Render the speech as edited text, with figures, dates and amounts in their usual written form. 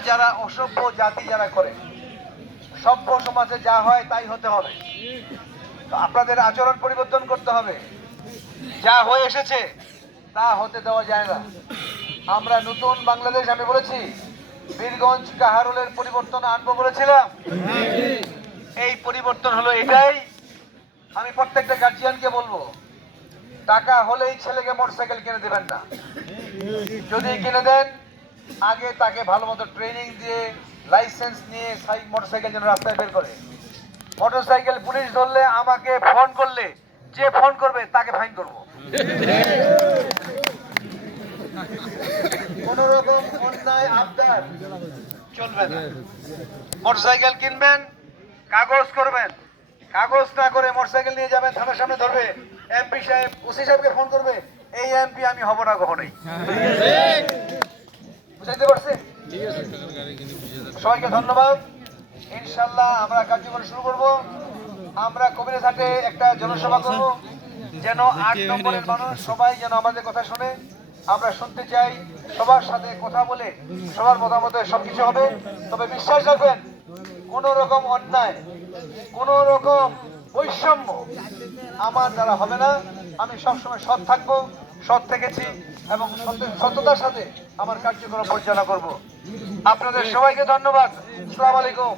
যারা অসভ্য জাতি যারা করে, সভ্য সমাজে যা হয় তাই হতে হবে। তো আপনাদের আচরণ পরিবর্তন করতে হবে। যা হয়ে এসেছে তা হতে দেওয়া যায় না। আমরা নতুন বাংলাদেশ, আমি বলেছি বীরগঞ্জ কাহারোলের পরিবর্তন আনবো বলেছিলাম। এই পরিবর্তন হলো এটাই। আমি প্রত্যেকটা গার্জিয়ানকে বলবো, টাকা হলেই ছেলেকে মোটরসাইকেল কিনে দেবেন না। যদি কিনে দেন, আগে তাকে ভালো মতো ট্রেনিং দিয়ে লাইসেন্স নিয়ে মোটরসাইকেল যেন রাস্তায় বের করে। মোটরসাইকেল পুলিশ ধরলে আমাকে ফোন করলে, যে ফোন করবে তাকে ফাইন করব। কোন রকম অন্যায় আবদার চলবে না। মোটরসাইকেল কিনবেন, কাগজ করবেন, কাগজ না করে মোটরসাইকেল নিয়ে যাবেন, থানার সামনে ধরবে, এমপি সাহেব ওসি সাহেবকে ফোন করবে, এই এমপি আমি হব না কখনোই। বুঝতে পারছি? সবাইকে ধন্যবাদ। ইনশাল্লাহ আমরা কার্যক্রম শুরু করব। আমরা কবিরহাটে একটা জনসভা করব, যেন 8 নম্বরের মানুষ সবাই যেন আমাদের কথা শুনে। আমরা শুনতে চাই, সবার সাথে কথা বলে সবার মতামতে সবকিছু হবে। তবে বিশ্বাস রাখবেন, কোন রকম অন্যায়, কোন রকম বৈষম্য আমার দ্বারা হবে না। আমি সবসময় সৎ থাকবো, সৎ থেকেছি এবং সততার সাথে আমার কার্যক্রম পরিচালনা করব। আপনাদের সবাইকে ধন্যবাদ। আসসালামু আলাইকুম।